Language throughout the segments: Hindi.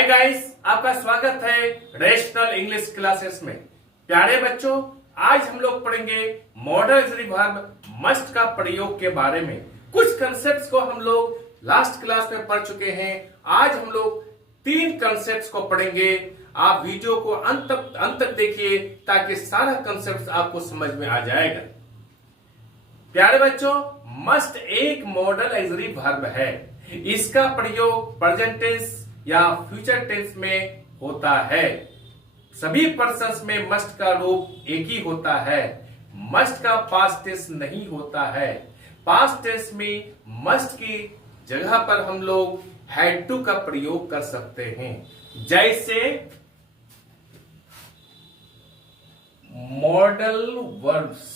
हाय गाइस, आपका स्वागत है रेशनल इंग्लिश क्लासेस में। प्यारे बच्चों, आज हम लोग पढ़ेंगे मॉडल ऑक्सिलरी वर्ब मस्ट का प्रयोग के बारे में। कुछ कंसेप्ट्स को हम लोग लास्ट क्लास में पढ़ चुके हैं। आज हम लोग 3 कंसेप्ट्स को पढ़ेंगे। आप वीडियो को अंत तक देखिए ताकि सारा कंसेप्ट आपको समझ में आ जाएगा। प्यारे बच्चों, मस्ट एक मॉडल ऑक्सिलरी वर्ब है। इसका प्रयोग प्रेजेंट टेंस या फ्यूचर टेंस में होता है। सभी पर्सन्स में मस्ट का रूप एक ही होता है। मस्ट का पास्ट टेंस नहीं होता है। पास्ट टेंस में मस्ट की जगह पर हम लोग हैड टू का प्रयोग कर सकते हैं, जैसे modal verbs.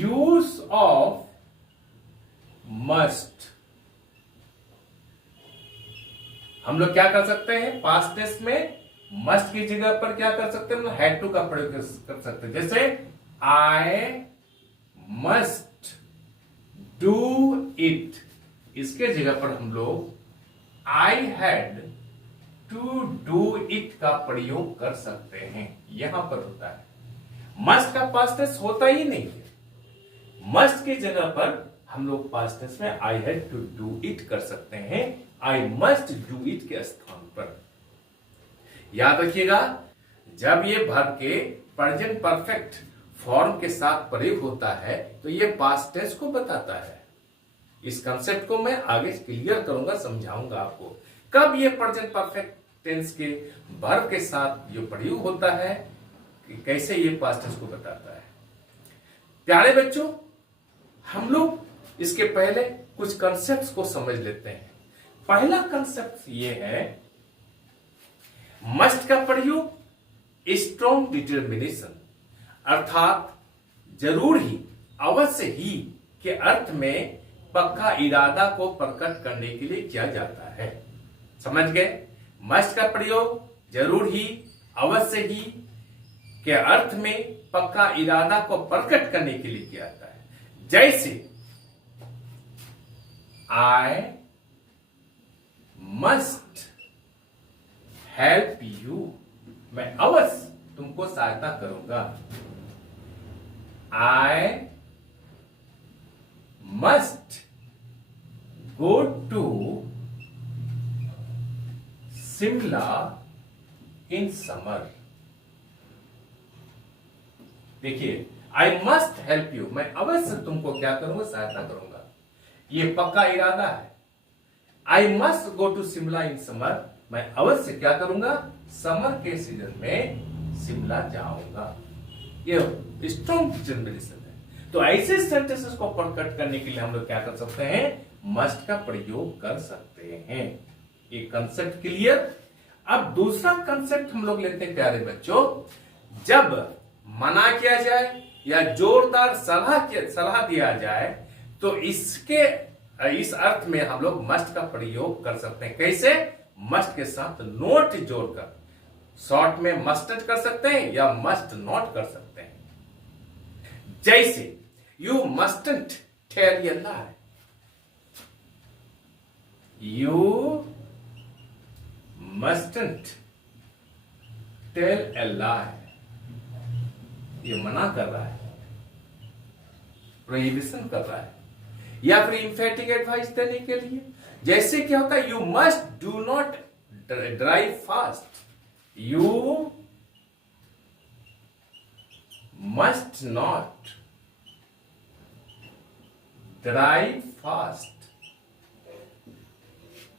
Use of must. हम लोग क्या कर सकते हैं? पास्ट टेंस में मस्ट की जगह पर क्या कर सकते हैं? हैड टू का प्रयोग कर सकते हैं, जैसे आई मस्ट डू इट। इसके जगह पर हम लोग I had to do it का प्रयोग कर सकते हैं। यहां पर होता है। मस्ट का पास्ट टेंस होता ही नहीं है। मस्ट की जगह पर हम लोग पास्ट टेंस में I had to do it कर सकते हैं, आई मस्ट डू इट के स्थान पर। याद रखिएगा, जब ये वर्ब के प्रेजेंट परफेक्ट फॉर्म के साथ प्रयोग होता है तो ये पास्ट टेंस को बताता है। इस कंसेप्ट को मैं आगे क्लियर करूंगा, समझाऊंगा आपको कब ये प्रेजेंट परफेक्ट टेंस के वर्ब के साथ जो प्रयोग होता है कि कैसे ये पास्ट टेंस को बताता है। प्यारे बच्चों, हम लोग इसके पहले कुछ कंसेप्ट्स को समझ लेते हैं। पहला कंसेप्ट ये है, मस्ट का प्रयोग स्ट्रॉन्ग डिटर्मिनेशन, अर्थात जरूर ही, अवश्य ही के अर्थ में पक्का इरादा को प्रकट करने के लिए किया जाता है। समझ गए? मस्ट का प्रयोग जरूर ही, अवश्य ही के अर्थ में पक्का इरादा को प्रकट करने के लिए किया जाता है, जैसे आई मस्ट हेल्प यू। मैं अवश्य तुमको सहायता करूंगा। I must go to Shimla in summer. देखिए, आई मस्ट हेल्प यू, मैं अवश्य तुमको क्या करूंगा? सहायता करूंगा। ये पक्का इरादा है। I must go to Shimla in summer, मैं अवश्य क्या करूंगा? समर के सीजन में शिमला जाऊंगा। ये स्ट्रॉन्ग डिटर्मिनेशन है। तो ऐसे सेंटेंसेस को प्रकट करने के लिए हम लोग क्या कर सकते हैं? मस्ट का प्रयोग कर सकते हैं। ये कंसेप्ट क्लियर। अब दूसरा कंसेप्ट हम लोग लेते हैं प्यारे बच्चों, जब मना किया जाए या जोरदार सलाह दिया जाए तो इस अर्थ में हम लोग मस्ट का प्रयोग कर सकते हैं। कैसे? मस्ट के साथ नोट जोड़कर, शॉर्ट में मस्टड कर सकते हैं या मस्ट नॉट कर सकते हैं। जैसे you mustn't tell a lie, you mustn't tell a lie. ये मना कर रहा है, प्रोहिबिशन कर रहा है, या फिर इंफेटिक एडवाइस देने के लिए। जैसे क्या होता है? You must do not drive fast, you must not drive fast.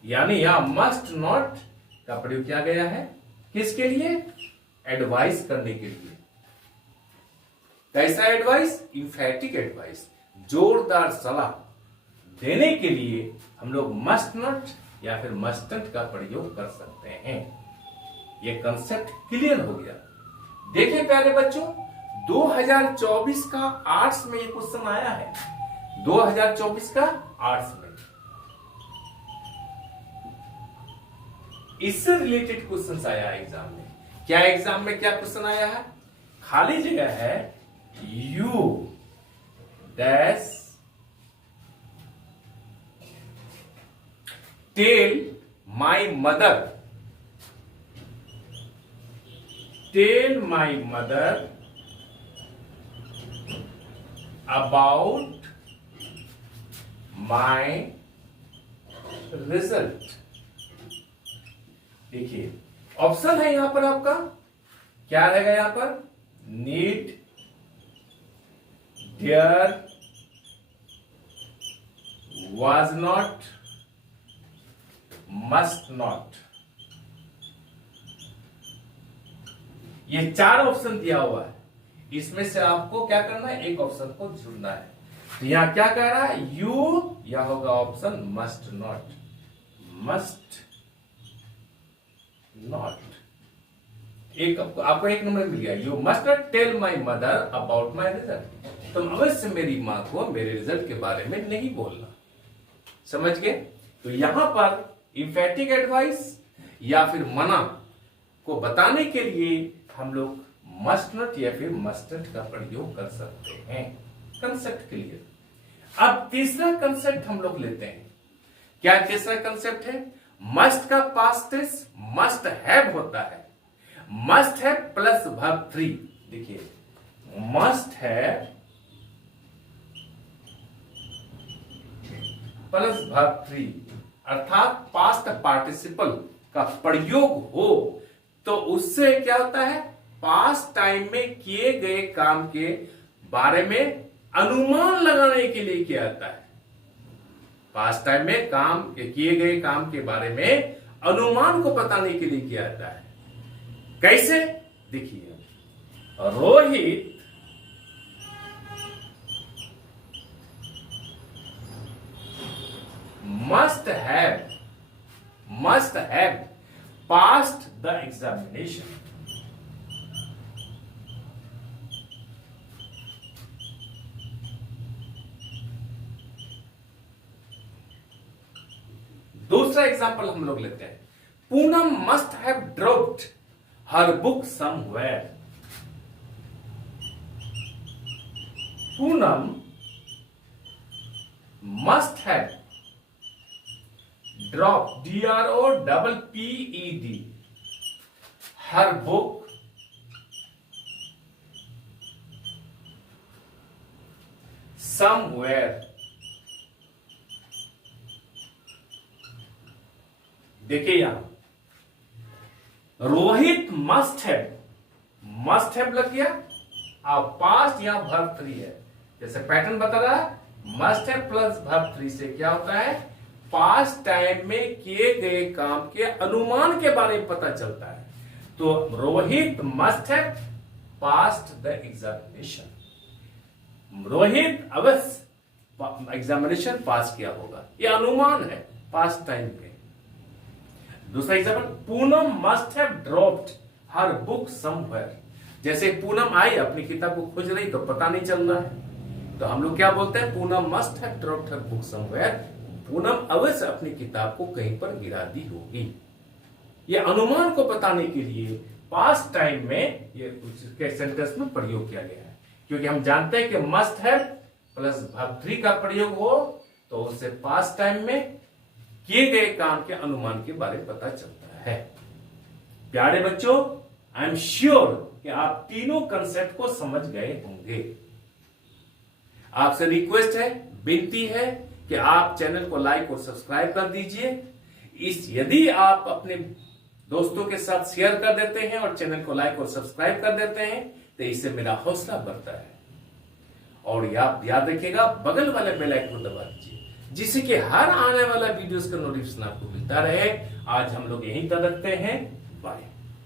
यानी यहां मस्ट नॉट का प्रयोग किया गया है किसके लिए? एडवाइस करने के लिए। कैसा एडवाइस? इंफेटिक एडवाइस, जोरदार सलाह देने के लिए हम लोग मस्ट नॉट या फिर मस्टंट का प्रयोग कर सकते हैं। यह कंसेप्ट क्लियर हो गया। देखिए प्यारे बच्चों, 2024 का आर्ट्स में ये क्वेश्चन आया है। 2024 का आर्ट्स में इससे रिलेटेड क्वेश्चन आया है एग्जाम में। क्या एग्जाम में क्या क्वेश्चन आया है? खाली जगह है, you dash tell my mother, tell my mother about my result. देखिए ऑप्शन है यहां पर आपका क्या रहेगा, यहां पर need, dare, was not, must not। ये 4 ऑप्शन दिया हुआ है, इसमें से आपको क्या करना है, एक ऑप्शन को चुनना है। तो यहां क्या कह रहा है, यू, या होगा option must not, must not. एक आपको एक नंबर मिल गया, you must not tell my mother about my result. तुम अवश्य मेरी मां को मेरे रिजल्ट के बारे में नहीं बोलना। समझ गए? तो यहां पर इम्फेटिक एडवाइस या फिर मना को बताने के लिए हम लोग मस्ट नॉट या फिर मस्ट नॉट का प्रयोग कर सकते हैं। Concept clear. अब तीसरा कंसेप्ट हम लोग लेते हैं। क्या तीसरा कंसेप्ट है, मस्ट का पास्ट टेंस मस्ट हैव होता है। Must have plus verb 3। देखिए मस्ट हैव प्लस वर्ब 3 अर्थात पास्ट पार्टिसिपल का प्रयोग हो तो उससे क्या होता है, पास्ट टाइम में किए गए काम के बारे में अनुमान लगाने के लिए किया जाता है। पास्ट टाइम में किए गए काम के बारे में अनुमान को बताने के लिए किया जाता है। कैसे? देखिए Rohit must have passed the examination। दूसरा एग्जांपल हम लोग लेते हैं, Poonam must have dropped her book somewhere। Poonam must have drop, DROPPED, her book somewhere। देखिए यहां रोहित मस्ट हैव लग गया, अब पास्ट या वर्ब 3 है। जैसे पैटर्न बता रहा है, मस्ट हैव प्लस वर्ब 3 से क्या होता है, पास्ट टाइम में किए गए काम के अनुमान के बारे में पता चलता है। तो Rohit must have passed the examination. Rohit अवश्य एग्जामिनेशन पास किया होगा, यह अनुमान है पास्ट टाइम में। दूसरा example, Poonam must have dropped her book somewhere. जैसे पूनम आई अपनी किताब को खोज रही तो पता नहीं चल रहा है, तो हम लोग क्या बोलते हैं, Poonam must have dropped her book somewhere. Poonam अवश्य अपनी किताब को कहीं पर गिरा दी होगी। यह अनुमान को बताने के लिए पास्ट टाइम में ये सेंटेंस में प्रयोग किया गया है, क्योंकि हम जानते हैं कि मस्ट हैव प्लस वर्ब 3 का प्रयोग हो तो उससे पास्ट टाइम में किए गए काम के अनुमान के बारे में पता चलता है। प्यारे बच्चों, आई एम श्योर कि आप तीनों कंसेप्ट को समझ गए होंगे। आपसे रिक्वेस्ट है, विनती है कि आप चैनल को लाइक और सब्सक्राइब कर दीजिए। यदि आप अपने दोस्तों के साथ शेयर कर देते हैं और चैनल को लाइक और सब्सक्राइब कर देते हैं तो इससे मेरा हौसला बढ़ता है। और आप याद रखिएगा, बगल वाले बेल आइकन को दबा दीजिए जिससे कि हर आने वाला वीडियोस का नोटिफिकेशन आपको मिलता रहे। आज हम लोग यहीं तक रखते हैं, बाय।